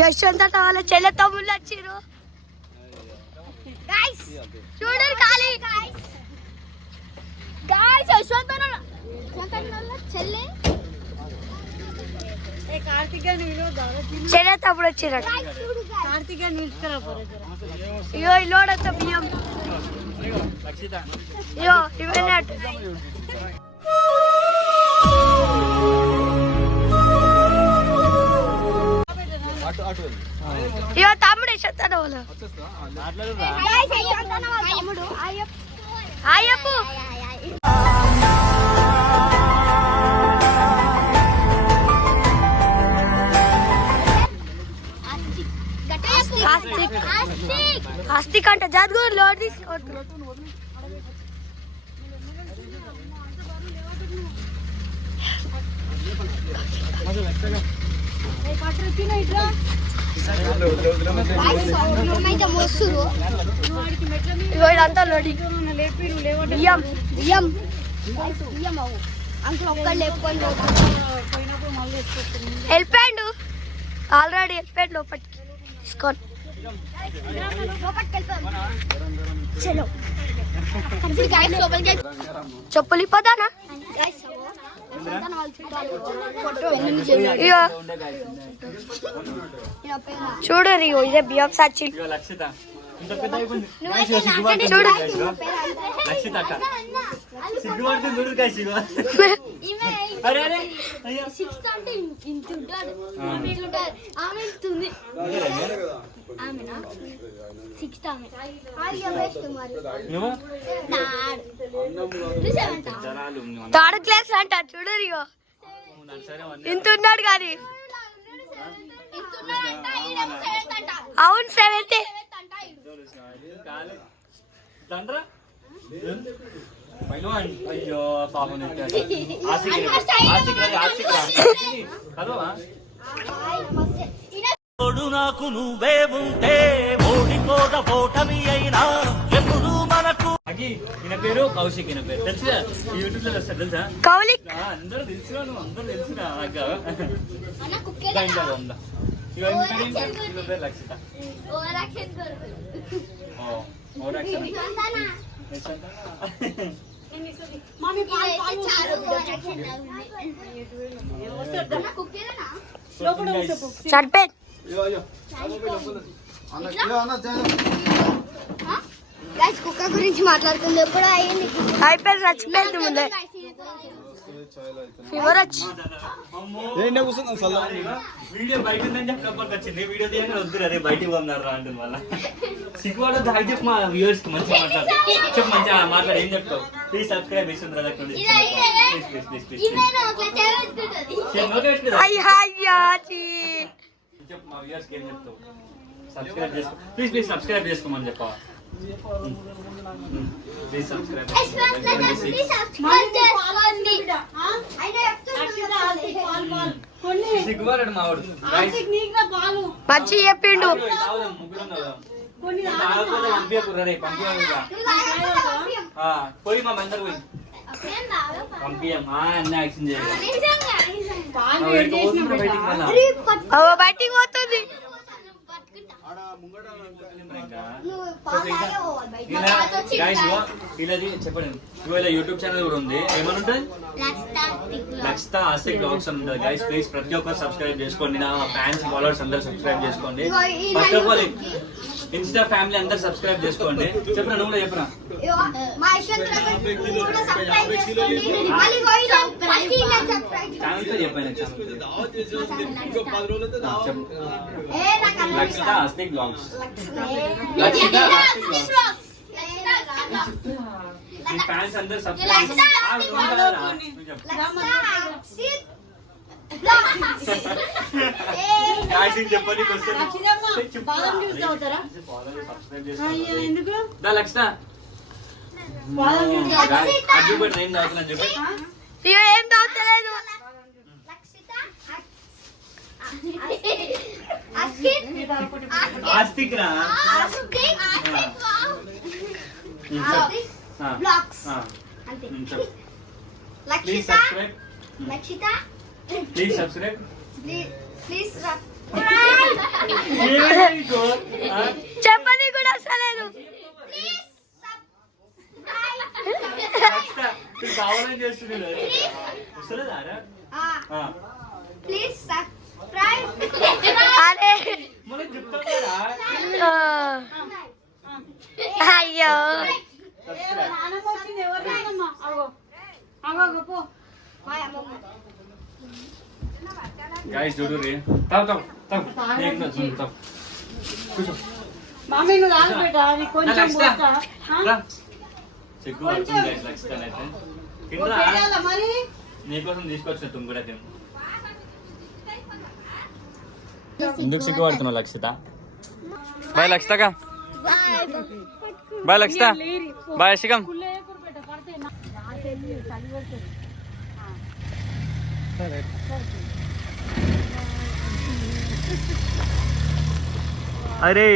యశ్వంత్ వాళ్ళ చెల్లె తమ్ముళ్ళు వచ్చిర్రు. చూడండి ఖాళీ యశ్వంత్ చెల్లె చెల్లె తమ్ముడు వచ్చిర్రు. ఇగో ఇల్లోడంత బియ్యం ఇగో ఇవన్నీ ఇగో తమ్ముడు యశ్వంత్ వాళ్ళు ఆయప్పు ఆస్తిక్ అంటే జరుగు లోడ్ తీసుకోవద్దు. ఇదంతా లోడింగ్ బియ్యం బియ్యం బియ్యం అంకుల్ ఒక్కడు లేపుకొని వెళ్ళిపోయాడు. ఆల్రెడీ వెళ్ళిపోయాడు లోపలికి తీసుకొని. చెప్పులు ఇప్పదానా చూడరు ఇదే బియ్యం సచ్చి చూడు థర్డ్ క్లాస్ అంట చూడరు ఇగో ఇంత ఉన్నాడు కానీ అవును సెవెంత్ అయ్యో పాపం నాకు నువ్వే ఉంటే ఓడిపోద ఓటమి అయినా ఎప్పుడు మనకు. ఈయన పేరు కౌశిక్, ఈయన పేరు తెలుసుగా యూట్యూబ్ లో వస్తారు తెలుసా కౌలిక్ అందరూ తెలుసుగా నువ్వు అందరూ తెలుసుగా పేరు లక్షిత. కుక్క గురించి మాట్లాడుతుంది ఎప్పుడు అయింది అయిపోయింది చచ్చిపోయింది ముందే ఫీవర్ వచ్చి వీడియో బయట వచ్చింది. వీడియో తీయగా వద్దు అదే బయటకు పొందారు రా అంటుంది మళ్ళీ సిగ్గువాడు దానికి చెప్పు మా వ్యూవర్స్ కి మంచిగా మాట్లాడు చెప్పు మంచిగా మాట్లాడు ఏం చెప్తావు. ప్లీజ్ సబ్స్క్రైబ్ చేస్తుంది రా చెప్పు మా వ్యూవర్స్ కి ఏం చెప్తావు. సబ్స్క్రైబ్ చేసుకో ప్లీజ్ సబ్స్క్రైబ్ చేసుకోమని చెప్పవా. ప్లీజ్ సబ్స్క్రైబ్ సిగ్గువాడు మావాడు మంచి చెప్పిండు. పోయి మా అందరు పోయి పంపియం అన్ని యాక్షన్ చేయాలి. బయటికి పోతుంది చెప్పండి. ఇవాళ యూట్యూబ్ ఛానల్ కూడా ఉంది, ఏమని ఉంటుంది లక్షిత ఆస్తిక్ బ్లాగ్స్ అని ఉంటుంది. గైస్ ప్లీజ్ ప్రతి ఒక్కరు సబ్స్క్రైబ్ చేసుకోండి. నా ఫ్యాన్స్ ఫాలోవర్స్ అందరు సబ్స్క్రైబ్ చేసుకోండి. First of all insta family అందరు సబ్స్క్రైబ్ చేసుకోండి. చెప్పరా నువ్వు కూడా చెప్పరా. ఛానల్ చెప్పాను లక్షిత ఆస్తిక్ బ్లాగ్స్ ఫ్యాన్స్ అందరు సబ్స్క్రైబ్ చెప్పండి లక్షిత ఏం తాగుతున్నా చెప్పి ఏం తాగుతలేదు. ఆస్తిక్ రా please Lakshita subscribe Lakshita please subscribe please చెప్పని కూడా వస్తలేదు. కావాలని చేస్తున్నాడు వస్తలేదా ప్లీజ్ సబ్స్క్రైబ్. అరే మనం చెప్తాం కదా అయ్యో గైస్ చూడు రే తావు తావు తావు తావు కూర్చో మమ్మీ నువ్వు ఆగబెట్ట నీకు కొంచెం పోస్తా. రా చెక్కు పడుతుంది గైస్ లక్షితాలు అయితే తినరా పెట్టాలా మరి నీకోసం తీసుకొచ్చిన తుమ్ము కూడా తిను ఎందుకు సిగ్గుపడుతున్నావు లక్షిత బాయ్ లక్షితగా బాయ్ లక్షిత బాయ్ శిఖం అరే